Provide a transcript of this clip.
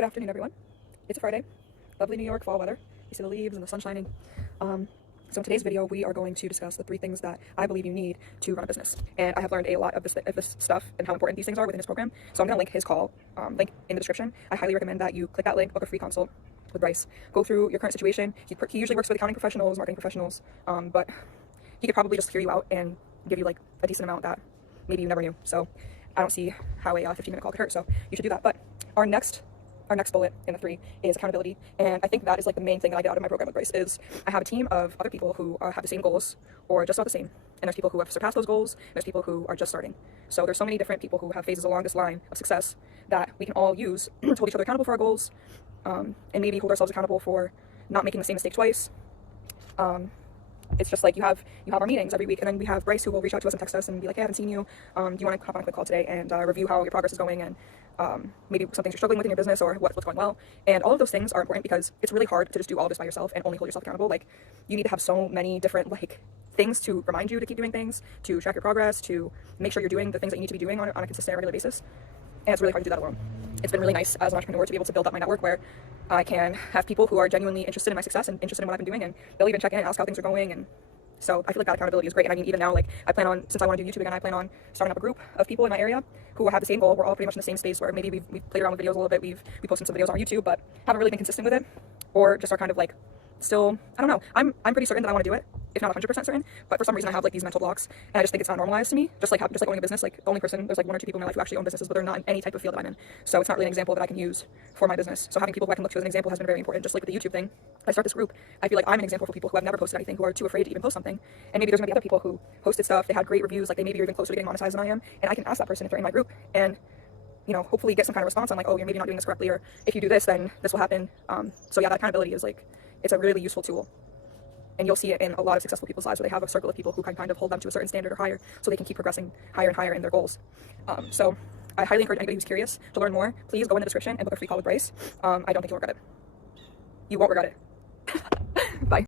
Good afternoon, everyone. It's a Friday. Lovely New York fall weather. You see the leaves and the sun shining. So in today's video, we are going to discuss the 3 things that I believe you need to run a business. And I have learned a lot of this stuff and how important these things are within this program. So I'm going to link his call, link in the description. I highly recommend that you click that link, book a free consult with Bryce. Go through your current situation. He usually works with accounting professionals, marketing professionals, but he could probably just hear you out and give you like a decent amount that maybe you never knew. So I don't see how a 15-minute call could hurt. So you should do that. But our next bullet in the 3 is accountability, and I think that is like the main thing that I get out of my program with Bryce is I have a team of other people who have the same goals or just about the same, and there's people who have surpassed those goals, and there's people who are just starting. So there's so many different people who have phases along this line of success that we can all use to hold each other accountable for our goals, and maybe hold ourselves accountable for not making the same mistake twice. It's just like you have our meetings every week, and then we have Bryce who will reach out to us and text us and be like, hey, I haven't seen you. Do you want to hop on a quick call today and review how your progress is going, and maybe some things you're struggling with in your business or what's going well. And all of those things are important because it's really hard to just do all of this by yourself and only hold yourself accountable. Like, you need to have so many different like things to remind you to keep doing things, to track your progress, to make sure you're doing the things that you need to be doing on a consistent, regular basis. And it's really hard to do that alone. It's been really nice as an entrepreneur to be able to build up my network where I can have people who are genuinely interested in my success and interested in what I've been doing, and they'll even check in and ask how things are going. And so I feel like that accountability is great. And I mean, even now, like, I plan on, since I want to do YouTube again, I plan on starting up a group of people in my area who have the same goal. We're all pretty much in the same space where maybe we've played around with videos a little bit. We posted some videos on YouTube, but haven't really been consistent with it, or just are kind of like still, I don't know. I'm pretty certain that I want to do it, if not 100% certain, but for some reason I have like these mental blocks, and I just think it's not normalized to me. Just like owning a business, like the only person, there's like 1 or 2 people in my life who actually own businesses, but they're not in any type of field that I'm in. So it's not really an example that I can use for my business. So having people who I can look to as an example has been very important. Just like with the YouTube thing, I start this group, I feel like I'm an example for people who have never posted anything, who are too afraid to even post something. And maybe there's gonna be other people who posted stuff, they had great reviews, like they maybe are even closer to getting monetized than I am, and I can ask that person if they're in my group and, you know, hopefully get some kind of response on like, oh, you're maybe not doing this correctly, or if you do this, then this will happen. So yeah, that accountability is like, it's a really useful tool. And you'll see it in a lot of successful people's lives where they have a circle of people who can kind of hold them to a certain standard or higher, so they can keep progressing higher and higher in their goals. So I highly encourage anybody who's curious to learn more, please go in the description and book a free call with Bryce. I don't think you'll regret it. You won't regret it. Bye.